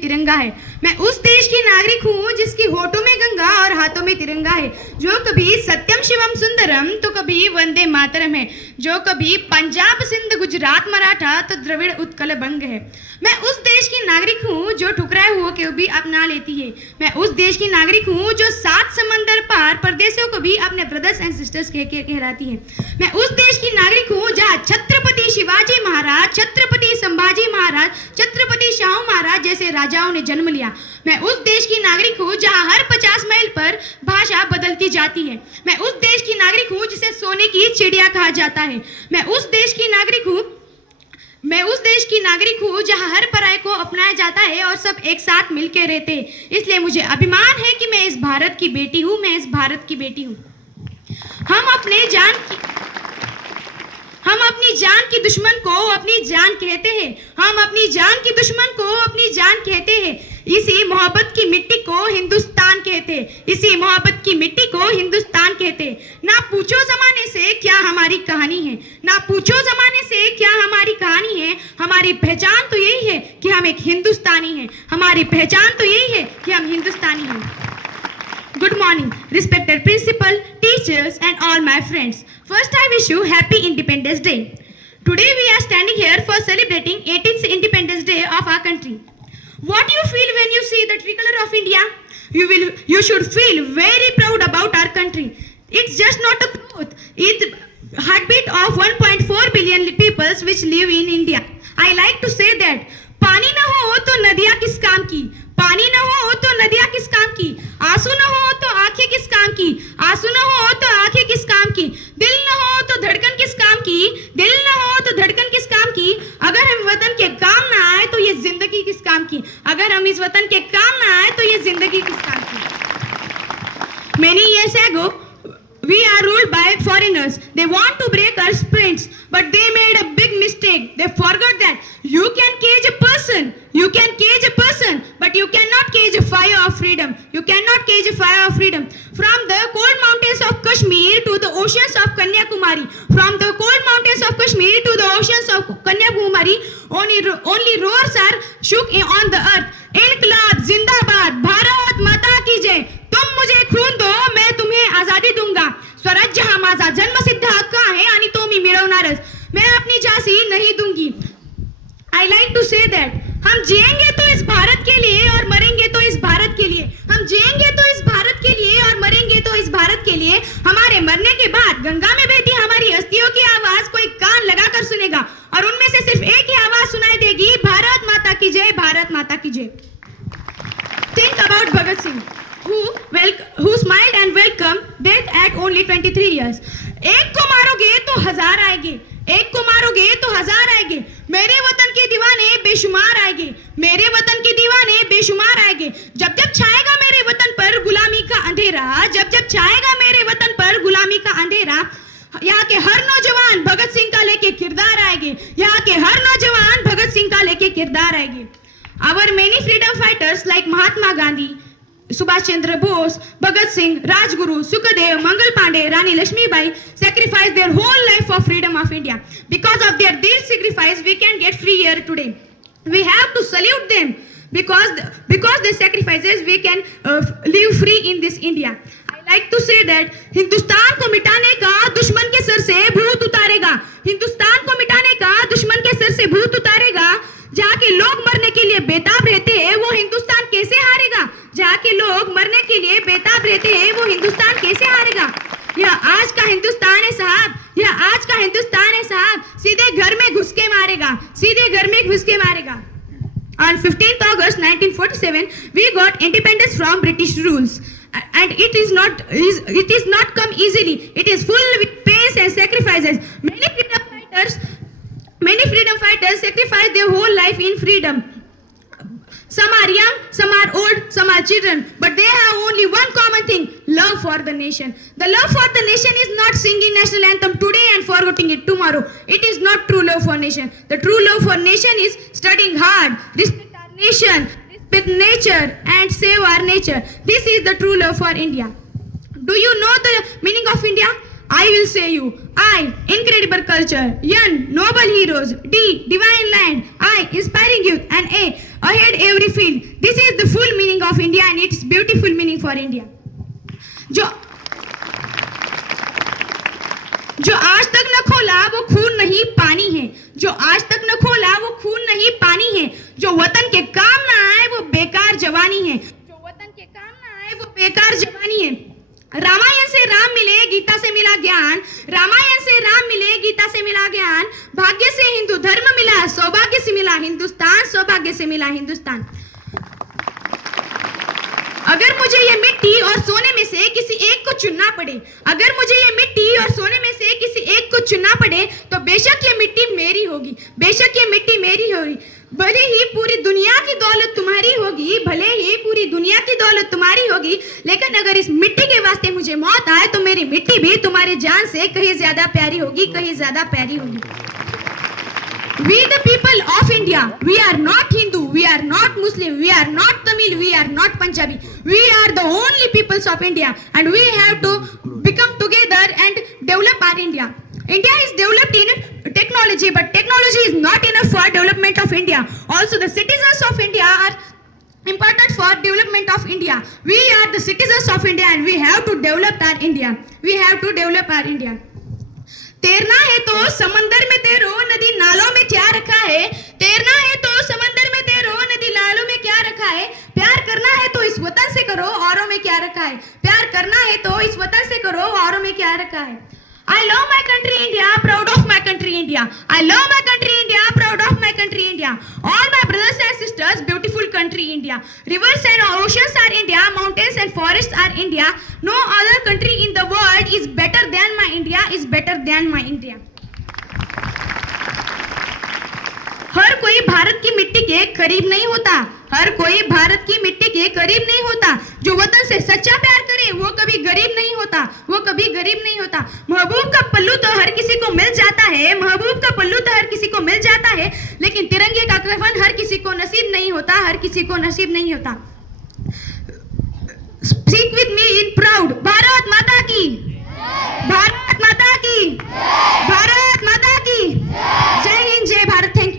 तिरंगा है। मैं उस देश की नागरिक हूँ जिसकी होठों में गंगा और हाथों में तिरंगा है, जो कभी सत्यम शिवम सुंदरम तो कभी वंदे मातरम है, जो कभी पंजाब सिंध गुजरात मराठा तो द्रविड़ उत्कल बंग है। मैं उस देश की नागरिक हूँ जो ठुकराए हुए को भी अपना लेती है। मैं उस देश की नागरिक हूँ जो 7 समंदर पार परदेशियों को भी अपने ब्रदर्स एंड सिस्टर्स कहलाती है। मैं उस देश की नागरिक हूँ जहाँ छत्रपति शिवाजी महाराज, छत्रपति संभाजी महाराज, छत्रपति शाहू महाराज जैसे राजाओं ने जन्म लिया। मैं उस देश की नागरिक हूँ जहाँ हर 50 मील पर भाषा बदलती जाती है। मैं उस देश की नागरिक हूँ जिसे सोने की चिड़िया कहा जाता है। मैं उस देश की नागरिक हूँ जहाँ हर पराये को अपनाया जाता है और सब एक साथ मिलकर रहते हैं। इसलिए मुझे अभिमान है कि मैं इस भारत की बेटी हूँ, मैं इस भारत की बेटी हूँ। हम अपनी जान की दुश्मन को अपनी जान कहते हैं। हम अपनी जान की दुश्मन को अपनी जान कहते हैं। इसी मोहब्बत की मिट्टी को हिंदुस्तान कहते हैं। इसी मोहब्बत की मिट्टी को हिंदुस्तान कहते हैं। ना पूछो जमाने से क्या हमारी कहानी है, ना पूछो जमाने से क्या हमारी कहानी है। हमारी पहचान तो यही है कि हम एक हिंदुस्तानी हैं। हमारी पहचान तो यही है कि हम हिंदुस्तानी हैं। Good morning, respected principal, teachers and all my friends. First, I wish you happy Independence Day. Today we are standing here for celebrating 18th Independence Day of our country. What do you feel when you see the tricolor of India? You should feel very proud about our country. It's just not a cloth. It's heartbeat of 1.4 billion people which live in India. I like to say that पानी न हो तो नदियाँ किस काम की, पानी न हो तो नदियाँ किस काम की, आंसू न हो तो आंखें किस काम की, आंसू न हो तो आंखें किस काम की, दिल न हो तो धड़कन किस काम की, दिल न हो तो धड़कन किस काम की। अगर हम वतन के काम ना आए तो ये जिंदगी किस काम की, अगर हम इस वतन के काम ना आए तो ये जिंदगी किस काम की। Many years ago, we are ruled by foreigners. They want to break our sprints, but they made a big mistake. They forgot that you can cage a person. You can cage a person, but you cannot cage a fire of freedom. You cannot cage a fire of freedom. From the cold mountains of Kashmir to the oceans of Kanyakumari, from the cold mountains of Kashmir to the oceans of Kanyakumari, only roars are shook on the earth. इनकलाब जिंदाबाद, भारत माता की जय। तुम मुझे खून दो, मैं तुम्हें आजादी दूंगा। स्वराज्य हा माझा जन्मसिद्ध हक्क आहे आणि तो मी मिळवणारच। मैं अपनी झांसी नहीं दूंगी। I like to say that हम जिएंगे तो इस भारत के लिए और मरेंगे तो इस भारत के लिए। हम जिएंगे तो इस भारत के लिए और मरेंगे तो इस भारत के लिए। हमारे मरने के बाद गंगा में बहती हमारी अस्थियों की आवाज कोई कान लगाकर सुनेगा और उनमें से सिर्फ एक ही आवाज सुनाई देगी, भारत माता की जय, भारत माता की जय। Think about Bhagat Singh, who smiled and welcomed death at only 23 years. एक को मारोगे तो 1000 आएंगे, एक को मारोगे तो 1000 आएंगे। मेरे वतन के दीवाने बेशुमार आएंगे, मेरे वतन के दीवाने बेशुमार आएंगे। जब जब छाएगा मेरे वतन पर गुलामी का अंधेरा, जब जब छाएगा मेरे वतन पर गुलामी का अंधेरा, यहाँ के हर नौजवान भगत सिंह का लेके किरदार आएंगे। यहाँ के हर नौजवान भगत सिंह का लेके किरदार आएंगे। Our many freedom fighters like Mahatma Gandhi, Subhash Chandra Bose, Bhagat Singh, Rajguru, Sukhdev, Mangal Pandey, Rani Lakshmibai sacrificed their whole life for freedom of India. Because of their sacrifice, we can get free here today. We have to salute them because their sacrifices we can live free in this India. I like to say that Hindustan को मिटाने का दुश्मन के sir से भूत उतारेगा, हिंदुस्तान को मिटाने का दुश्मन के सर से भूत उतारेगा। जहाँ के लोग मरने के लिए बेताब रहते हैं वो हिंदुस्तान कैसे हारेगा, जहाँ के लोग मरने के लिए बेताब रहते हैं वो हिंदुस्तान कैसे हारेगा। यह आज का हिंदुस्तान है साहब, यह आज का हिंदुस्तान है साहब, सीधे घर में घुस के मारेगा, सीधे घर में घुस के मारेगा। On 15th August 1947, we got independence from British rules, and it is not come easily. It is full with pains and sacrifices. Many freedom fighters sacrificed their whole life in freedom. Some are young, some are old, some are children, but they have only one common thing: love for the nation. The love for the nation is not singing national anthem today and forgetting it tomorrow. It is not true love for nation. The true love for nation is studying hard, respect our nation, respect nature, and save our nature. This is the true love for India. Do you know the meaning of India? I will say you. I, incredible culture. N, noble heroes. D, divine land. I, inspiring youth. And A, ahead every field. This is the full meaning of India and its beautiful meaning for India. जो आज तक न खोला वो खून नहीं पानी है, जो आज तक न खोला वो खून नहीं पानी है, जो वतन के काम ना आए वो बेकार जवानी है, जो वतन के काम ना आए वो बेकार जवानी है। रामायण से राम मिले गीता से मिला ज्ञान, रामायण से राम मिले गीता से मिला ज्ञान, भाग्य से हिंदू धर्म मिला, सौभाग्य से मिला हिंदुस्तान, सौभाग्य से मिला हिंदुस्तान। अगर मुझे ये मिट्टी और सोने में से किसी एक को चुनना पड़े, अगर मुझे ये मिट्टी और सोने में से किसी एक को चुनना पड़े, तो बेशक ये मिट्टी मेरी होगी, बेशक ये मिट्टी मेरी होगी। भले ही पूरी दुनिया की दौलत तुम्हारी होगी, भले ही पूरी दुनिया की दौलत तुम्हारी होगी, लेकिन अगर इस मिट्टी के वास्ते मुझे मौत आए तो मेरी मिट्टी भी तुम्हारी जान से कहीं ज्यादा प्यारी होगी, कहीं ज्यादा प्यारी होगी। We the people of India, we are not Hindu, we are not Muslim, we are not Tamil, we are not Punjabi. We are the only peoples of India and we have to become together and develop our India. India is developed in technology, but technology is not enough for development of India. Also the citizens of India are important for development of India. We are the citizens of India and we have to develop our India. We have to develop our India. तैरना है तो समंदर में तैरो, नदी नालों में क्या रखा है, तैरना है तो समंदर में तैरो, नदी नालों में क्या रखा है, प्यार करना है तो इस वतन से करो, औरों में क्या रखा है, प्यार करना है तो इस वतन से करो, औरों में क्या रखा है। I love my country India, proud of my country India. I love my country India, proud of my country India. All my brothers and sisters, beautiful country India. Rivers and oceans are India, mountains and forests are India. No other country in the world is better than my India, is better than my India. हर कोई भारत की मिट्टी के करीब नहीं होता, हर कोई भारत की मिट्टी के करीब नहीं होता। जो वतन से सच्चा प्यार करे वो कभी गरीब नहीं होता, वो कभी गरीब नहीं होता। महबूब का पल्लू तो हर किसी को मिल जाता है, महबूब का पल्लू तो हर किसी को मिल जाता है, लेकिन तिरंगे का कफन हर किसी को नसीब नहीं होता, हर किसी को नसीब नहीं होता। Speak with me in proud. Bharat माता की, भारत माता की, भारत माता की। जय हिंद, जय भारत। Thank you.